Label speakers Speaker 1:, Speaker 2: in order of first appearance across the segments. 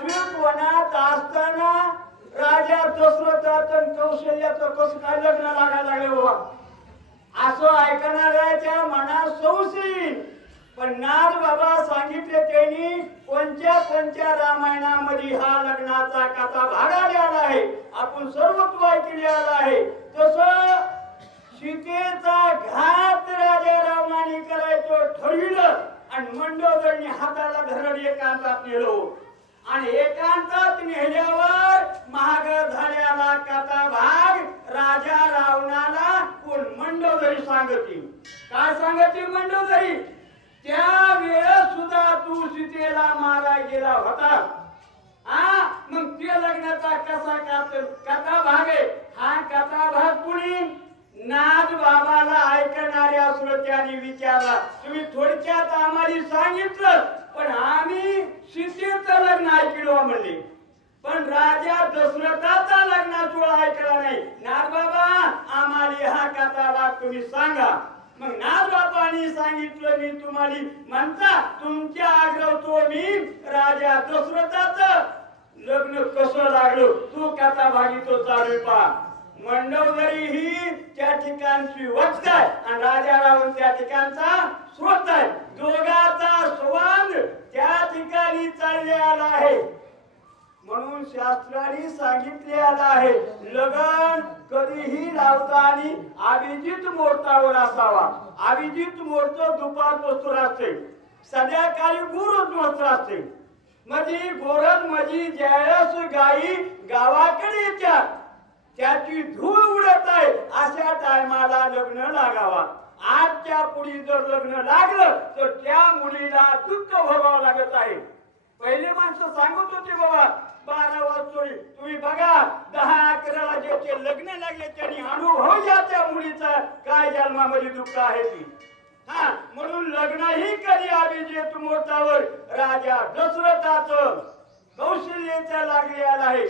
Speaker 1: आश्विक वनात असताना राजा दशरथाचं कौशल्याचं कसं काय लग्न लागायला लागले बाबा? असं ऐकणाऱ्याच्या मनात संशय पण नाथ बाबा सांगितले त्यांनी कोणत्या कोणत्या रामायणामध्ये हा लग्नाचा कथा भाग आलेला आहे? आपण सर्वत्व ऐकलेला आहे. तस सीतेचा घात राजा रामाने करायचं ठरविलं आणि मंडोदरने हाताला धरण एकांतात नेलो. आणि एकांतात नेल्यावर महाग झाल्याला कथा भाग राजा रावणाला कोण मंडोदरी सांगतील? काय सांगतील मंडोदरी? त्या वेळेस सुद्धा तू सीतेला मारा गेला होता. हा मग ते लग्नाचा कसा कथा भाग आहे? हा कथा भाग कुणी नाद बाबाला ऐकणाऱ्या श्रोत्याने विचारला तुम्ही थोडक्यात आम्हाला सांगितलं पण आम्ही सीतेचं लग्न ऐकलो म्हणले. पण राजा दशरथाचा लग्न सोहळा ऐकला नाही. नाद बाबा आम्हाला हा कथा तुम्ही सांगा. मग नाद बाबांनी सांगितलं मी तुम्हाला म्हणता तुमच्या आग्रहतो मी राजा दशरथाचं लग्न कसं लागलो? तू कथा भागितो चालू पहा. मंडवदरी ही त्या ठिकाणची वक्त आहे आणि राजा रावण त्या ठिकाणचा स्रोत आहे. दोघाचा स्वांग त्या ठिकाणी चाललेला आहे. म्हणून शास्त्राने आला आहे लगन कधीही लावताना अभिजित मुहूर्तावर असावा. अभिजित मुहूर्त दुपारपासून असते संध्याकाळी गुरुच मुहूर्त असते म्हणजे गोरज म्हणजे ज्यावेळेस गायी गावाकडे येतात त्याची धूळ उडत आहे. अशा टायमाला लग्न लागावा. आजच्या पुढी जर लग्न लागलं तर त्या मुलीला दुःख भोगावं लागत आहे. पहिले माणसं सांगत होते बाबा बारा वाजता तुम्ही बघा दहा अकराला ज्याचे लग्न लागले त्यांनी अनुभव घ्या त्या मुलीचा. काय जन्मामध्ये दुःख आहे ती. हा म्हणून लग्नही कधी अभिजित मुहूर्तावर? राजा दशरथाच कौशल्याच्या लागलेला आहे.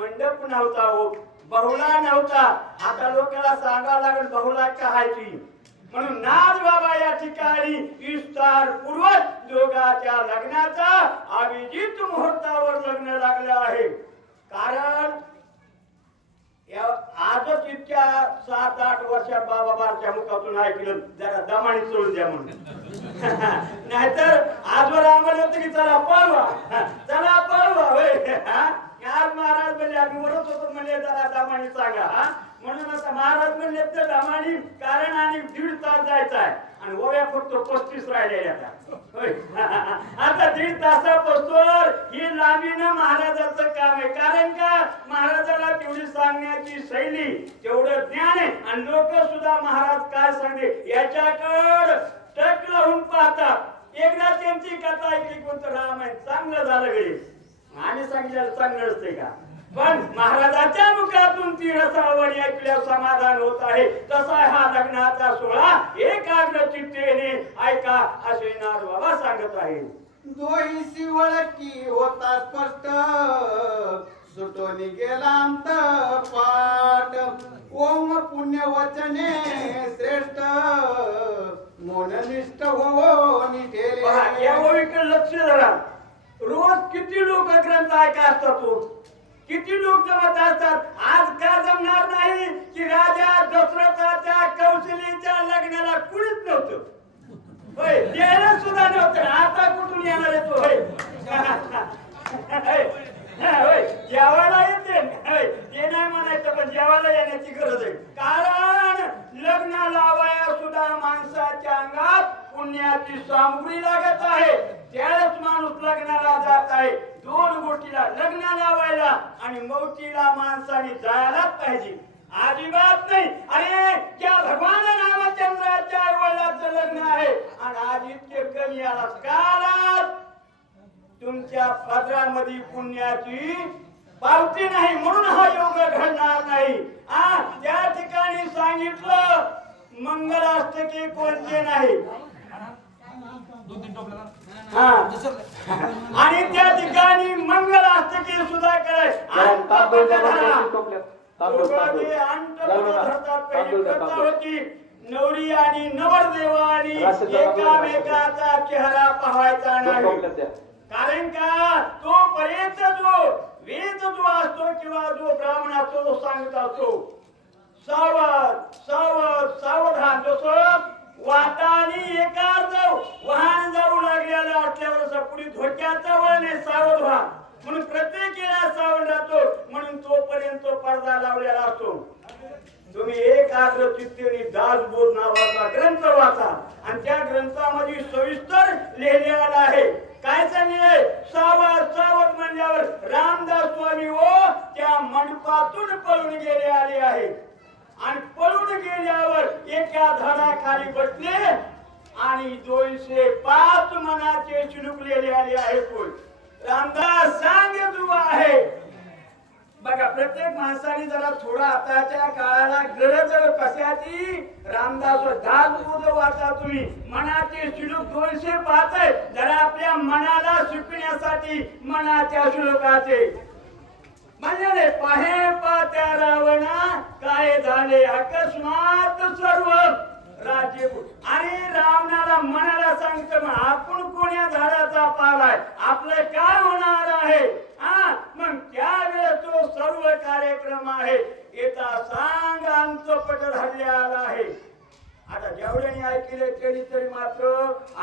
Speaker 1: मंडप नव्हता हो. बहुला नव्हता. आता लोकांना सांगावं लागेल बहुला काय ती म्हणून नाथ बाबा या ठिकाणी विस्तार पूर्वक दोघाच्या लग्नाचा अभिजित मुहूर्तावर लग्न लागलं आहे. कारण या- आजच इतक्या सात आठ वर्षात बाबा बारच्या मुखातून ऐकलं. जरा दमाने सोडून द्या म्हणून. नाहीतर आजवर आम्हाला होतं की चला पळवा. चला पळवा होय. म्हणले आम्ही म्हणत होतो म्हणजे जरा दमाने सांगा म्हणून असं महाराज म्हणले तर दमाने कारण आणि दीड तास जायचा आहे. आणि ओव्या फक्त पस्तीस राहिलेल्या आता आता दीड तासापासून ही लांबीनं महाराजाचं काम आहे. कारण का? महाराजाला तेवढी सांगण्याची शैली तेवढं ज्ञान आहे. आणि लोक सुद्धा महाराज काय सांगते? याच्याकड टक लावून पाहतात. एकदा त्यांची कथा ऐकली कोणतं रामायण चांगलं झालं घरी. आणि सांगितलं चांगलं असते का? पण महाराजाच्या मुखातून ती रसावणी ऐकल्यावर समाधान होत आहे. तसा हा लग्नाचा सोहळा एकाग्र चित्तेने ऐका असे नाथ बाबा सांगत आहे
Speaker 2: दोही शिवळकी होता स्पष्ट. सुटून गेला अंत पाठ. ओम पुण्य वचने श्रेष्ठ. मोननिष्ठ हो निठेले.
Speaker 1: पहा, या ओळीकडे लक्ष धरा. रोज किती लोक ग्रंथ ऐका असतात तो? किती लोक जमत असतात? आज का जमणार नाही की राजा दशरथाच्या कौशलीच्या लग्नाला कुणीच नव्हतं? होय द्यायला सुद्धा नव्हतं. आता कुठून येणार आहे तो? होय. होय, होय जेवायला येते होय ते नाही म्हणायचं पण जेवायला येण्याची गरज आहे कारण लग्न लावाया सुद्धा माणसाच्या अंगात पुण्याची सामुग्री लागत आहे त्यावेळेस माणूस लग्नाला जात आहे दोन गोष्टीला लग्न लावायला आणि मौतीला माणसाने जायलाच पाहिजे अजिबात नाही अरे त्या भगवान रामचंद्राच्या आई वडिलांचं लग्न आहे आणि आज इतके कमी आला कालात तुमच्या पदरामध्ये पुण्याची पावती नाही म्हणून हा योग घडणार नाही आ त्या ठिकाणी सांगितलं मंगलाष्टके कोणते नाही आणि त्या ठिकाणी मंगलाष्टके सुद्धा कराय
Speaker 3: तांदूळ जरा दोन टोपल्यात. तांदूळ, तांदूळ. जाऊ नका. तांदूळ द्या, तांदूळ.
Speaker 1: होती नवरी आणि नवरदेवानी एकामेकाचा चेहरा पाहायचा नाही. कारण का? तो पर्यंत जो वेद जो असतो किंवा जो ब्राह्मण असतो तो सांगत असतो सावध सावध सावधान. जसं वातानी एका वाहन जाऊ लागलेला असल्यावर असं पुढे धोक्याचा वळण आहे सावध व्हा म्हणून प्रत्येकीला सावध राहतो. म्हणून तोपर्यंत तो पडदा लावलेला असतो. तुम्ही एकाग्र चित्तीने दासबोध नावाचा ग्रंथ वाचा. आणि त्या ग्रंथामध्ये सविस्तर लिहिलेला आहे. काय सांगितलंय सावध सावध म्हणल्यावर रामदास स्वामी ओ त्या मंडपातून पळून गेले आले आहे आणि पळून गेल्यावर एका धडाखाली बसले आणि दोनशे पाच मनाचे चिडुकलेले आले आहे कोण रामदास सांग तू आहे. बघा प्रत्येक माणसाने जरा थोडा आताच्या काळाला गरज कशाची? रामदास दास वाचा तुम्ही. मनाचे श्लोक दोनशे पाच आहे जरा आपल्या मनाला शिकण्यासाठी मनाच्या श्लोकाचे. म्हणजे पाहे पात्या रावणा काय झाले अकस्मात सर्व? राज्य आणि रावणाला मनाला सांगतो मग आपण कोण्या झाडाचा पालाय आपलं काय होणार आहे हा मग त्यावेळेस तो सर्व कार्यक्रम आहे येता सांग आमचं पट धरलेला आहे. आता जेवढ्याने ऐकले तरी तरी मात्र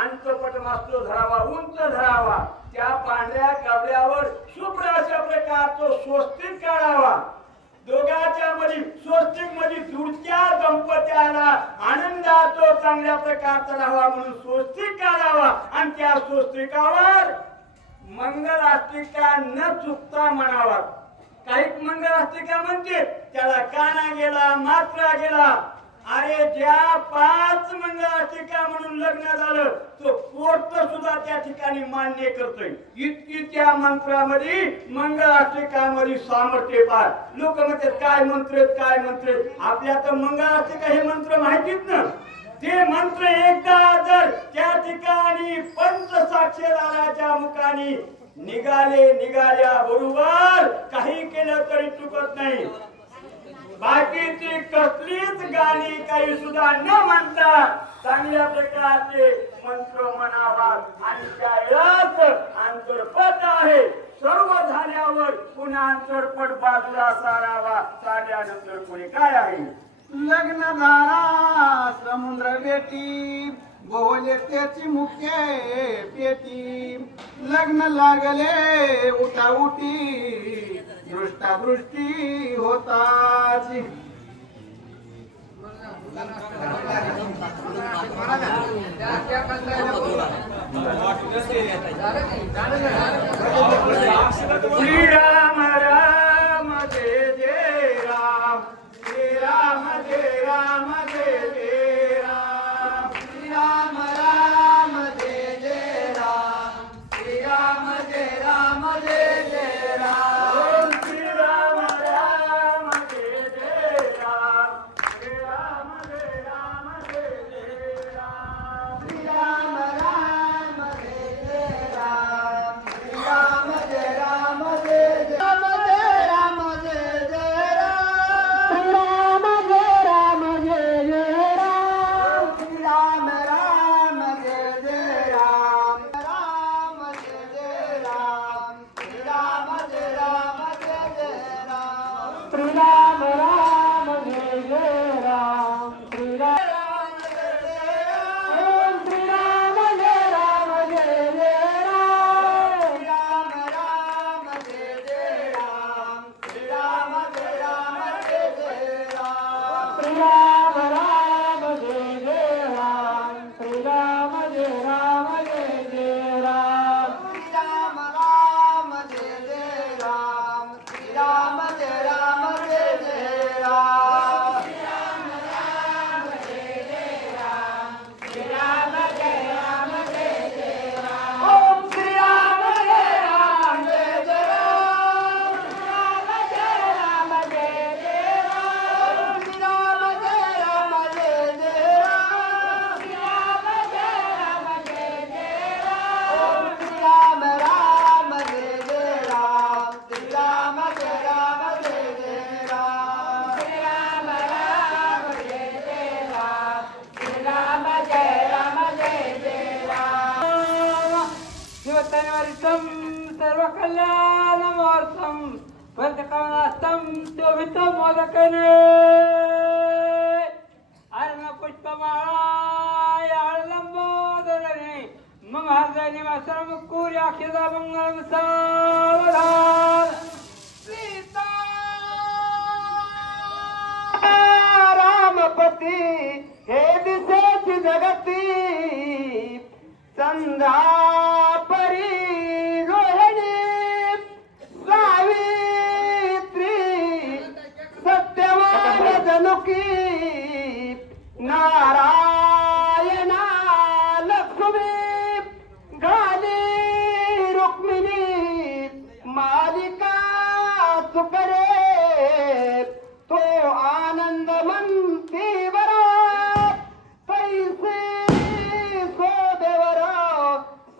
Speaker 1: अंतपट मात्र धरावा उंच धरावा. त्या पांढऱ्या कबड्यावर शुभ्र अशा प्रकारचं स्वस्तिक काढावा. दोघाच्या मध्ये स्वस्तिकमध्ये दूरच्या दंपत्याला आनंदाचं चांगल्या प्रकारचा राहावा म्हणून स्वस्तिक काढावा. आणि त्या स्वस्तिकावर मंगल अस्तिका न चुकता म्हणावा काही मंगल का म्हणते? त्याला काना गेला मात्रा गेला. अरे ज्या पाच मंगल म्हणून लग्न झालं? तो पोट सुद्धा त्या ठिकाणी मान्य करतोय. इतकी त्या मंत्रामध्ये मंगल सामर्थ्य पार. लोक म्हणतात काय मंत्र आहेत, काय मंत्र आपल्या तर मंगल हे मंत्र माहितीत ना? ते मंत्र एकदा जर त्या ठिकाणी पंच साक्षीदाराच्या मुखाने निघाले निघाल्या बरोबर काही केलं तरी चुकत नाही. बाकीची कसलीच गाणी काही सुद्धा न म्हणता चांगल्या प्रकारचे मंत्र म्हणावा आणि त्या वेळात आहे. सर्व झाल्यावर पुन्हा अंतर्पट बाजूला सारावा. सारल्यानंतर पुढे काय आहे?
Speaker 2: लग्न झाला समुद्र बेटी बोले त्याची मुख्य पेटी. लग्न लागले उठा उठी. दृष्टा दृष्टी होताची
Speaker 1: श्रीराम राम.
Speaker 4: గోవింద మోదకనే అరణ పుష్పమాయ అలంబోదరని మమ హృదయని వసరము కూరి అక్షద మంగళం సావధాన సీతా
Speaker 5: రామపతి हे दिसेची जगती चंद्रा मुखी नारायणा लक्ष्मी गाली रुक्मिणी मालिका तुकरे तो आनंद म्हणते पैसे सो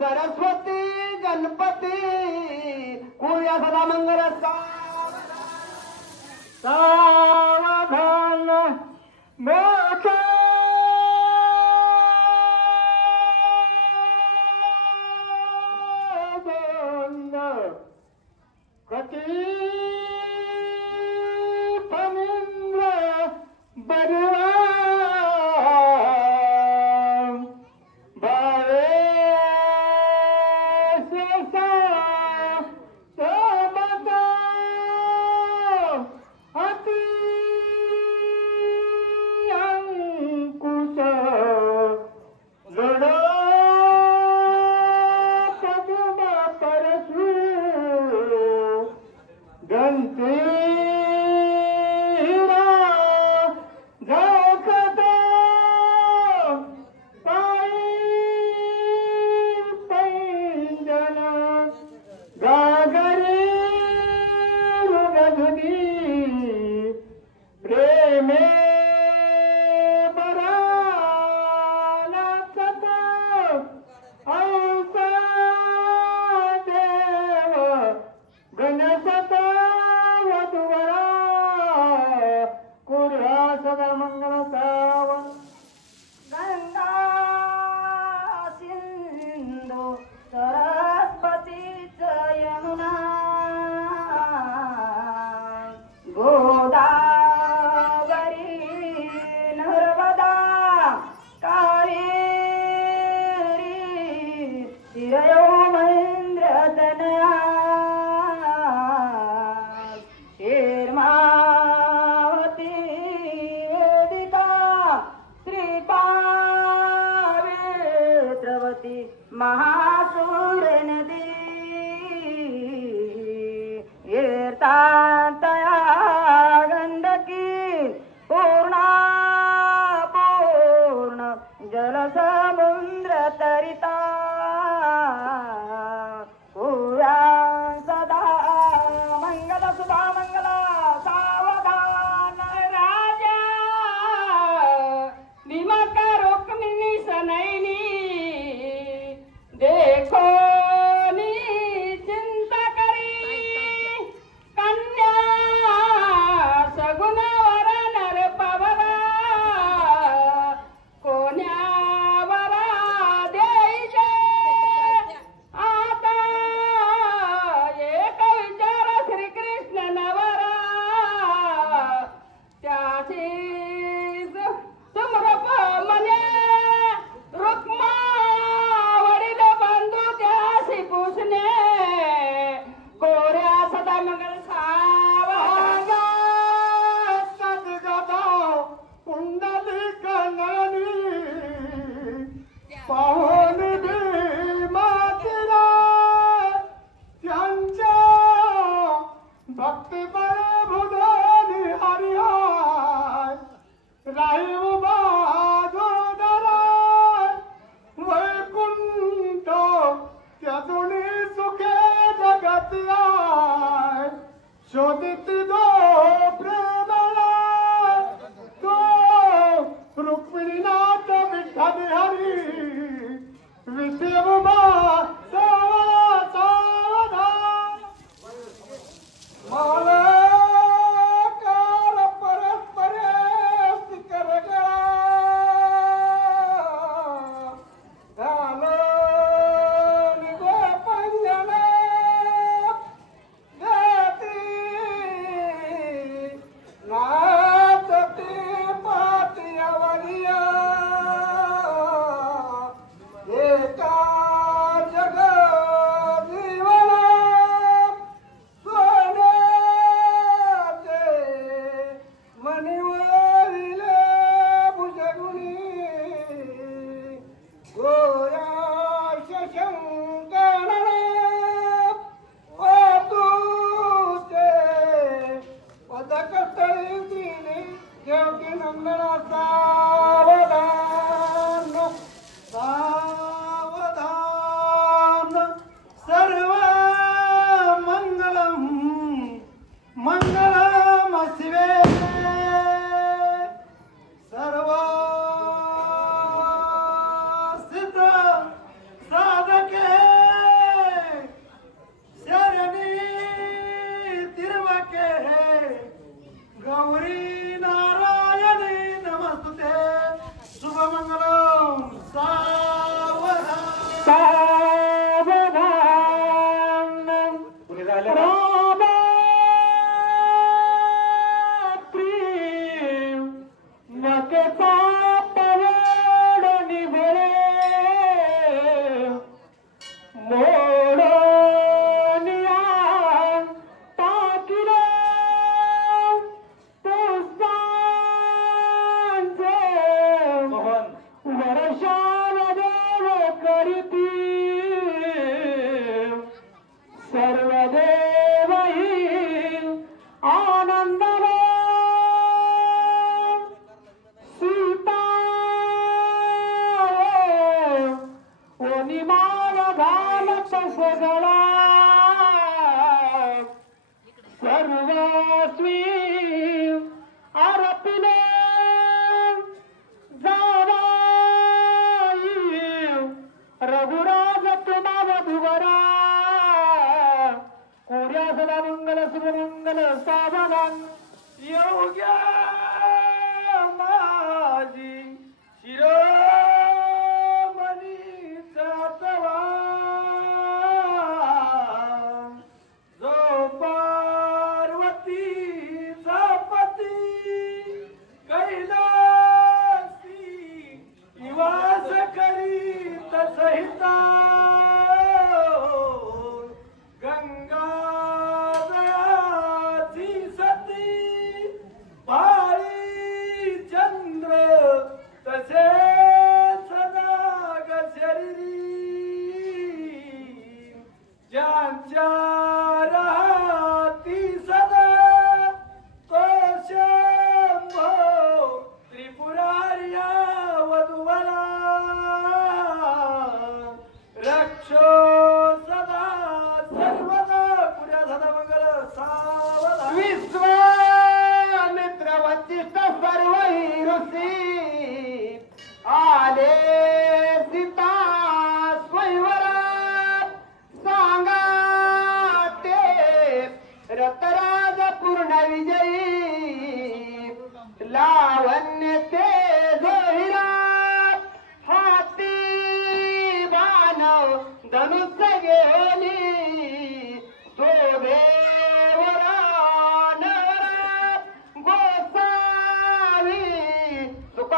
Speaker 5: सरस्वती गणपती कुया सदा मंगल सा fall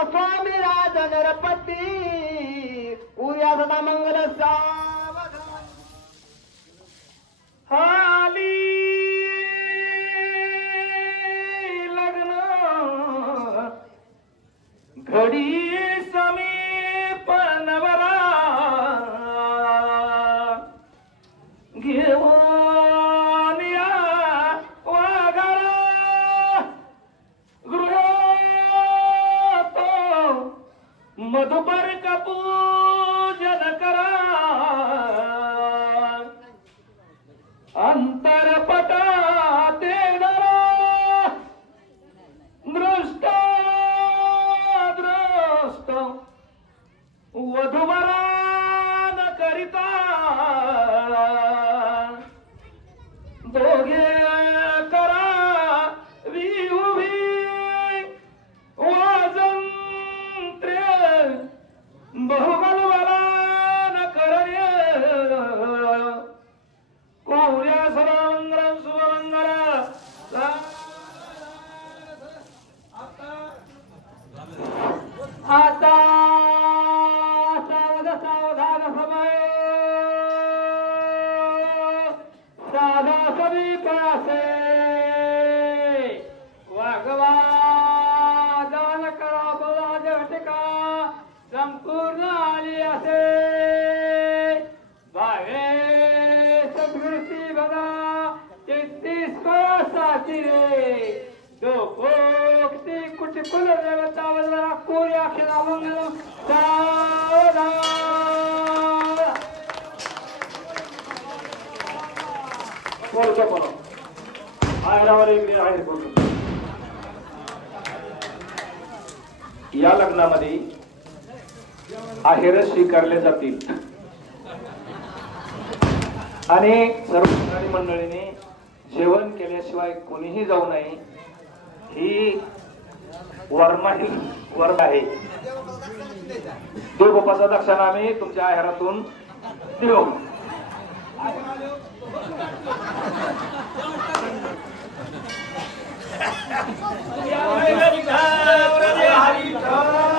Speaker 5: स्वामी राजगणपती. उद्या सदा मंगल
Speaker 2: सा या
Speaker 3: लग्नामध्ये आहेरच स्वीकारले जातील. अनेक सर्व मंडळीने जेवण केल्याशिवाय कोणीही जाऊ नये ही वर्मा वर्ग आहे. देवबापाचा दक्षिणा आम्ही तुमच्या आहारातून देऊ. Obrigado, obrigado, Hare Krishna.